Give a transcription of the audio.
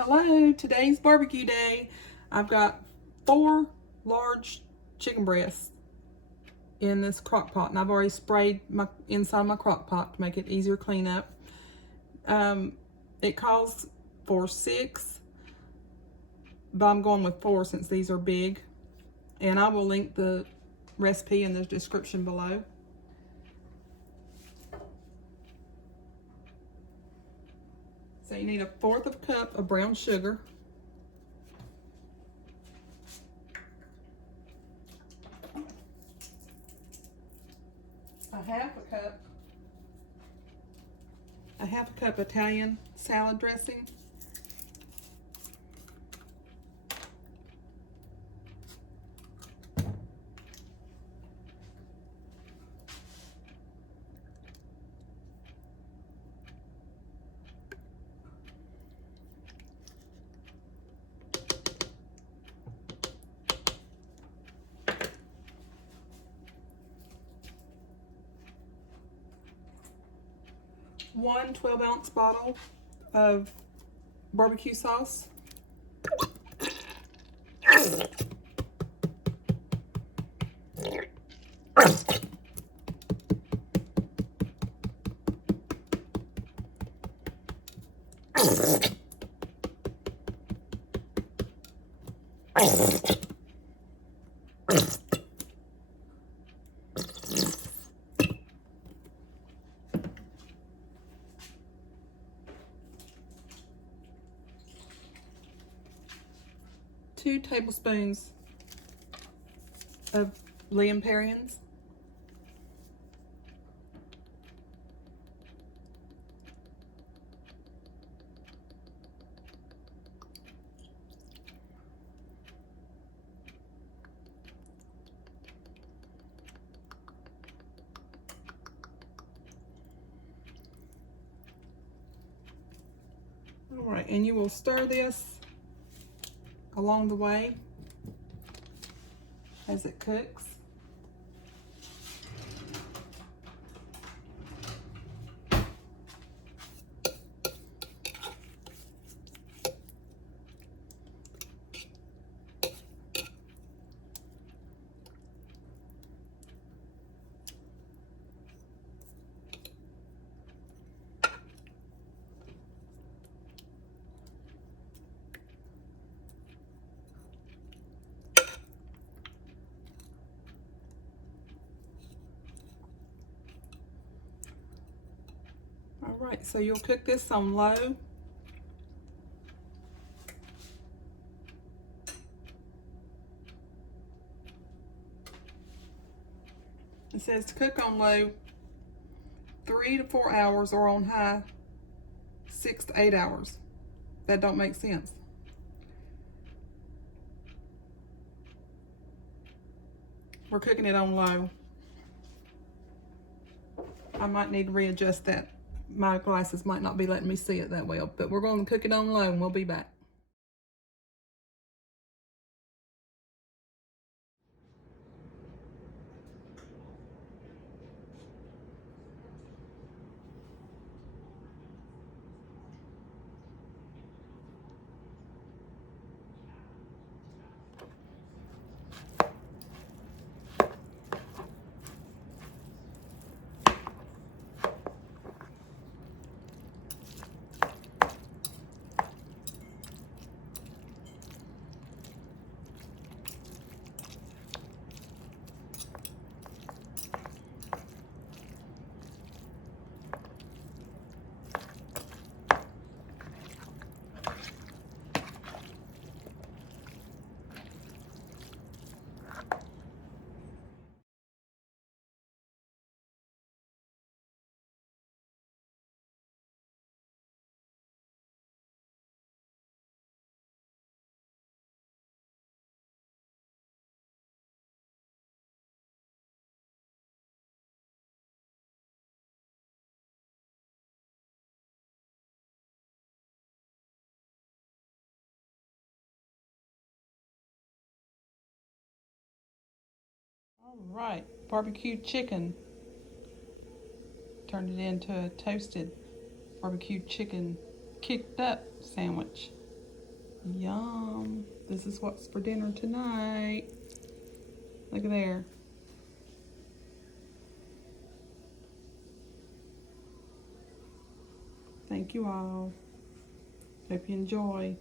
Hello, today's barbecue day. I've got 4 large chicken breasts in this crock pot, and I've already sprayed my inside my crock pot to make it easier to clean up. It calls for 6, but I'm going with 4 since these are big, and I will link the recipe in the description below. So you need 1/4 cup of brown sugar, a half a cup Italian salad dressing, one 12-ounce bottle of BBQ sauce, two tablespoons of Lea Perrins, all right, and you will stir this along the way as it cooks. All right, so you'll cook this on low. It says to cook on low 3 to 4 hours or on high 6 to 8 hours. That don't make sense. We're cooking it on low. I might need to readjust that. My glasses might not be letting me see it that well, but we're going to cook it on low and we'll be back. All right, barbecue chicken. Turned it into a toasted barbecue chicken kicked up sandwich. Yum. This is what's for dinner tonight. Look at there. Thank you all. Hope you enjoy.